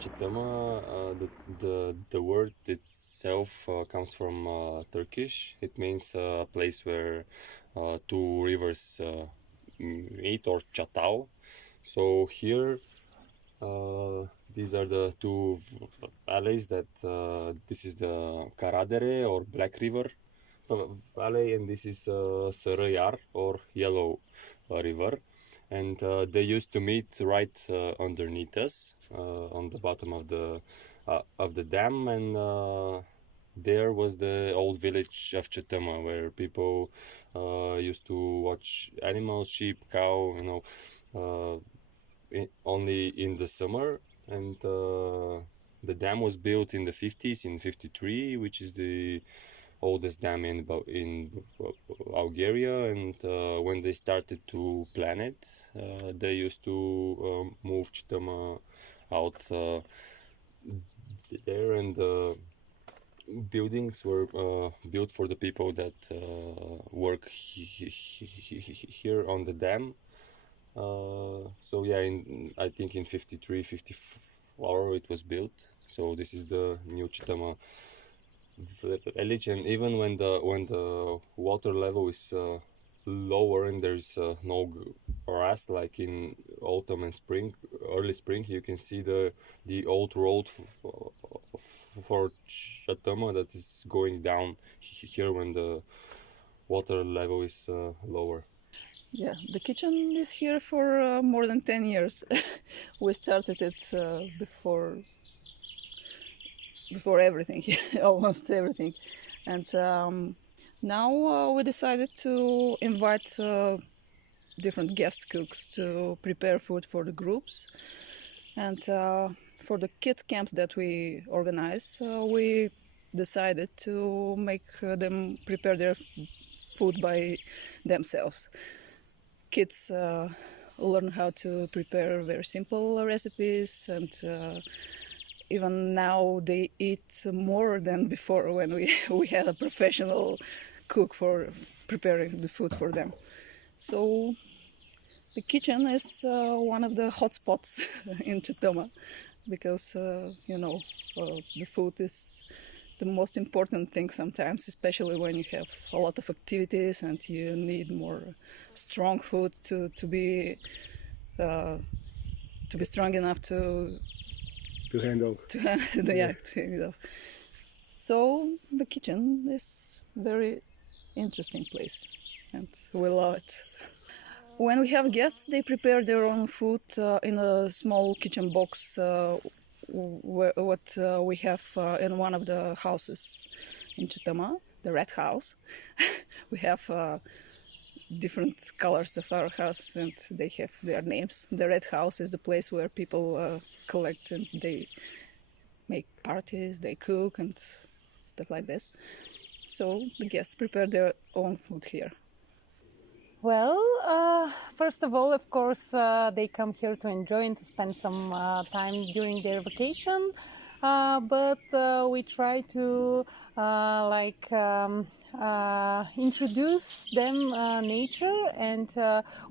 Chatama, the word itself comes from Turkish. It means a place where two rivers meet, or Chatao. So here, these are the two valleys that this is the Karadere, or Black River Valley, and this is Sarayar, or Yellow River. And they used to meet right underneath us, on the bottom of the dam, and there was the old village of Chatama, where people used to watch animals, sheep, cow, only in the summer. And the dam was built in the 50s, in 53, which is the oldest dam in Bulgaria. And when they started to plan it, they used to move Chatama out there, and buildings were built for the people that work here on the dam. So yeah, I think in 53, 54 it was built. So this is the new Chatama village, and even when the water level is lower and there's no grass, like in autumn and spring, early spring, you can see the old road for Chatama that is going down here when the water level is lower. Yeah, the kitchen is here for more than 10 years. We started it before everything, almost everything. And now we decided to invite different guest cooks to prepare food for the groups. And for the kid camps that we organize, we decided to make them prepare their food by themselves. Kids learn how to prepare very simple recipes, and even now they eat more than before, when we had a professional cook for preparing the food for them. So the kitchen is one of the hot spots in Chatama, because the food is the most important thing sometimes, especially when you have a lot of activities and you need more strong food to be strong enough to handle. To handle. So the kitchen is a very interesting place, and we love it. When we have guests, they prepare their own food in a small kitchen box. What we have in one of the houses in Chatama, the Red House. We have different colors of our house, and they have their names. The Red House is the place where people collect, and they make parties, they cook and stuff like this. So the guests prepare their own food here. Well, first of all, of course, they come here to enjoy and to spend some time during their vacation. But we try to introduce them nature, and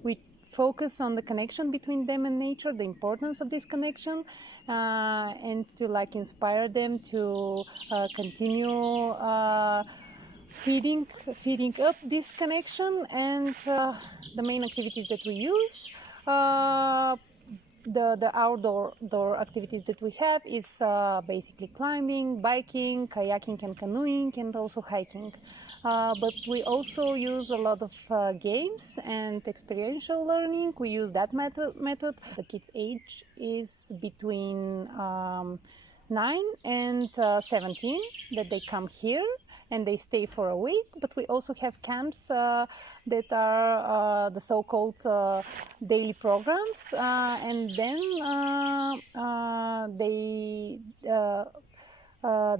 we focus on the connection between them and nature, the importance of this connection, and to inspire them to continue feeding up this connection. And the main activities that we use, the outdoor activities that we have is basically climbing, biking, kayaking and canoeing, and also hiking. But we also use a lot of games and experiential learning. We use that method. The kids' age is between 9 and 17 that they come here, and they stay for a week. But we also have camps that are the so-called daily programs, and then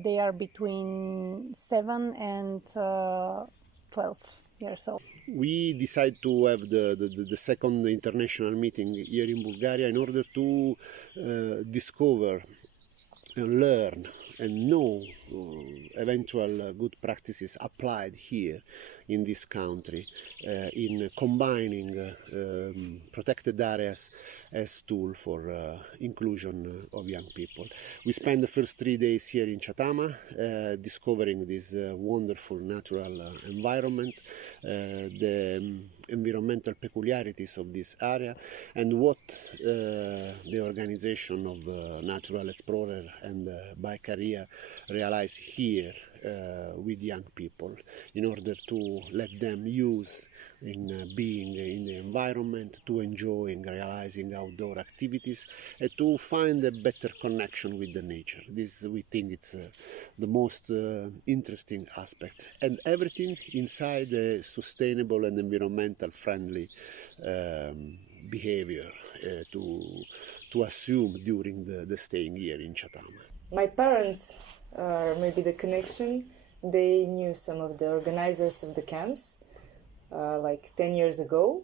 they are between 7 and 12 years old. We decided to have the second international meeting here in Bulgaria in order to discover and learn and know eventual good practices applied here in this country in combining protected areas as tool for inclusion of young people. We spent the first 3 days here in Chatama discovering this wonderful natural environment, the environmental peculiarities of this area, and what the organization of Naturalexplorers and Bike Area realize here with young people in order to let them use in being in the environment, to enjoying realizing outdoor activities, and to find a better connection with the nature. This, we think, it's the most interesting aspect, and everything inside a sustainable and environmental friendly behavior to assume during the staying here in Chatama. My parents, maybe the connection, they knew some of the organizers of the camps like 10 years ago,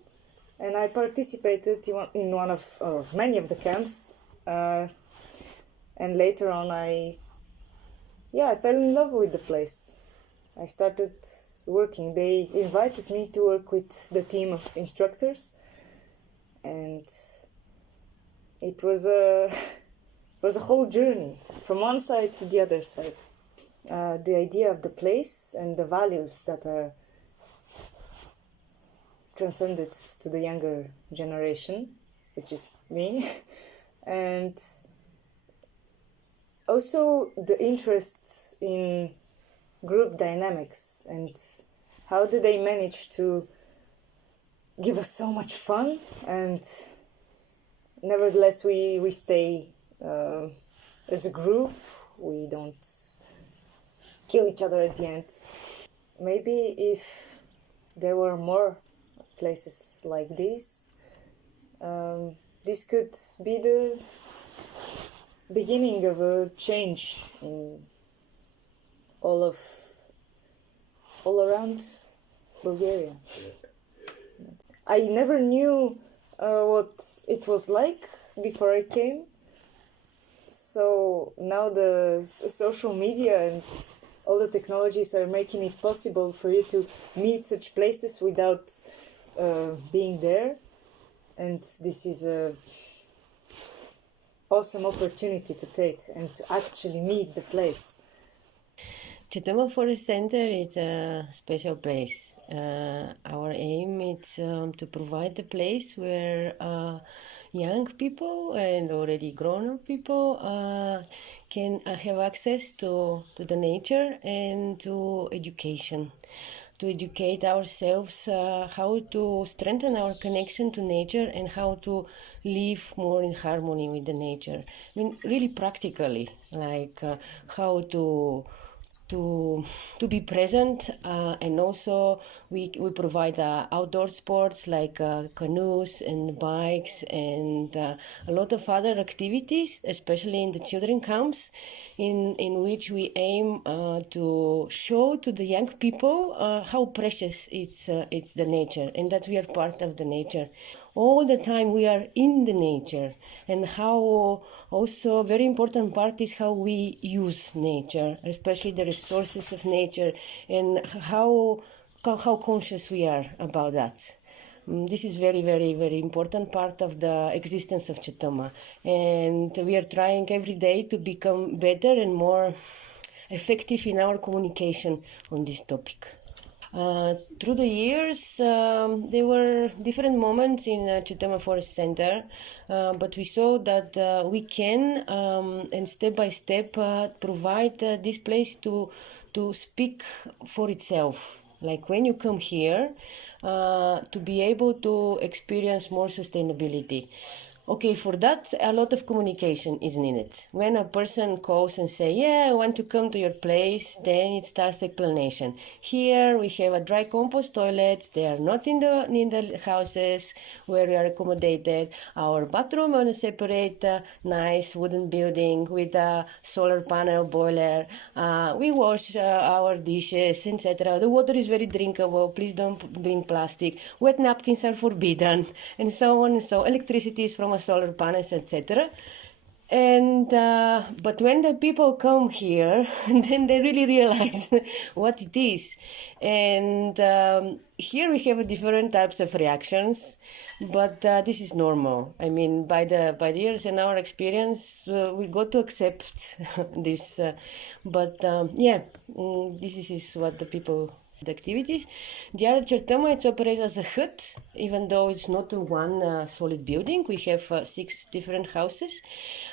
and I participated in one of, or many of the camps, and later on I fell in love with the place. I started working. They invited me to work with the team of instructors, and it was a whole journey from one side to the other side. The idea of the place and the values that are transcended to the younger generation, which is me, and also the interest in group dynamics and how do they manage to give us so much fun, and nevertheless we stay as a group. We don't kill each other at the end. Maybe if there were more places like this, this could be the beginning of a change in all around Bulgaria. I never knew what it was like before I came. So now the social media and all the technologies are making it possible for you to meet such places without being there. And this is a awesome opportunity to take and to actually meet the place. Chatama Forest Center is a special place. Our aim is to provide a place where young people and already grown-up people can have access to the nature and to education. To educate ourselves how to strengthen our connection to nature and how to live more in harmony with the nature. I mean, really practically, like how to be present, and also we provide outdoor sports like canoes and bikes and a lot of other activities, especially in the children camps, in which we aim to show to the young people how precious it's the nature, and that we are part of the nature. All the time we are in the nature, and how also very important part is how we use nature, especially the resources of nature, and how conscious we are about that. This is very, very, very important part of the existence of Chatama, and we are trying every day to become better and more effective in our communication on this topic. Through the years, there were different moments in Chatama Forest Center, but we saw that we can, and step by step, provide this place to speak for itself. Like when you come here, to be able to experience more sustainability. Okay, for that, a lot of communication is needed. When a person calls and say, yeah, I want to come to your place, then it starts the explanation. Here we have a dry compost toilets. They are not in the houses where we are accommodated. Our bathroom on a separate, nice wooden building with a solar panel boiler. We wash our dishes, etc. The water is very drinkable. Please don't bring plastic. Wet napkins are forbidden, and so on and so. Electricity is from solar panels, etc. And but when the people come here, then they really realize what it is. And here we have different types of reactions, but this is normal. I mean, by the years and our experience, we got to accept this. This is what the people. The activities. The other Chatama, it operates as a hut, even though it's not one solid building. We have 6 different houses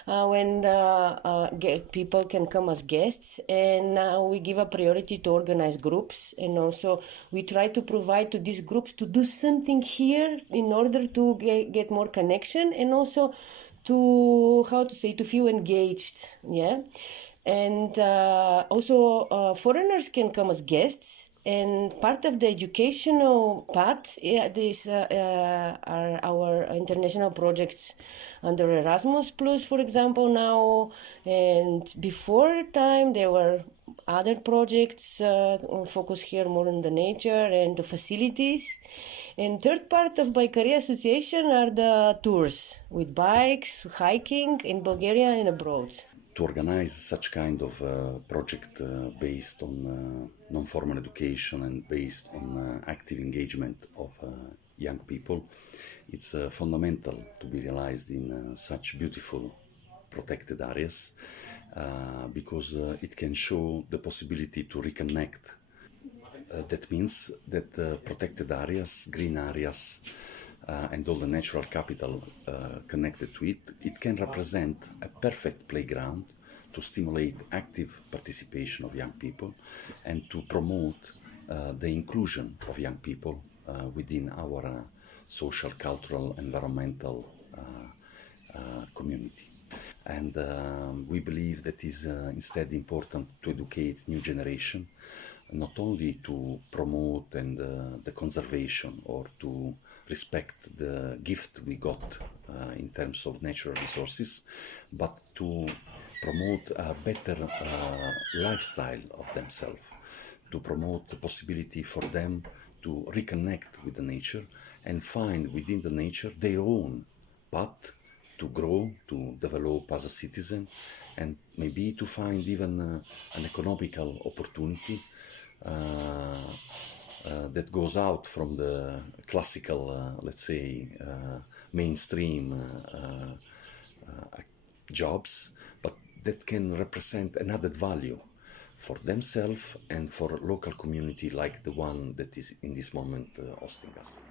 when people can come as guests, and we give a priority to organize groups, and also we try to provide to these groups to do something here in order to get more connection, and also to feel engaged, and also foreigners can come as guests. And part of the educational part, these are our international projects under Erasmus Plus, for example, now. And before time, there were other projects focused here more on the nature and the facilities. And third part of Bike-Aree Association are the tours with bikes, hiking in Bulgaria and abroad. To organize such kind of project based on non-formal education and based on active engagement of young people, it's fundamental to be realized in such beautiful protected areas because it can show the possibility to reconnect. That means that protected areas, green areas, and all the natural capital connected to it, it can represent a perfect playground to stimulate active participation of young people and to promote the inclusion of young people within our social, cultural, environmental community. And we believe that is instead important to educate new generation, not only to promote and the conservation or to respect the gift we got in terms of natural resources, but to promote a better lifestyle of themselves, to promote the possibility for them to reconnect with the nature and find within the nature their own path to grow, to develop as a citizen, and maybe to find even an economical opportunity that goes out from the classical, mainstream jobs, but that can represent an added value for themselves and for a local community like the one that is in this moment hosting us.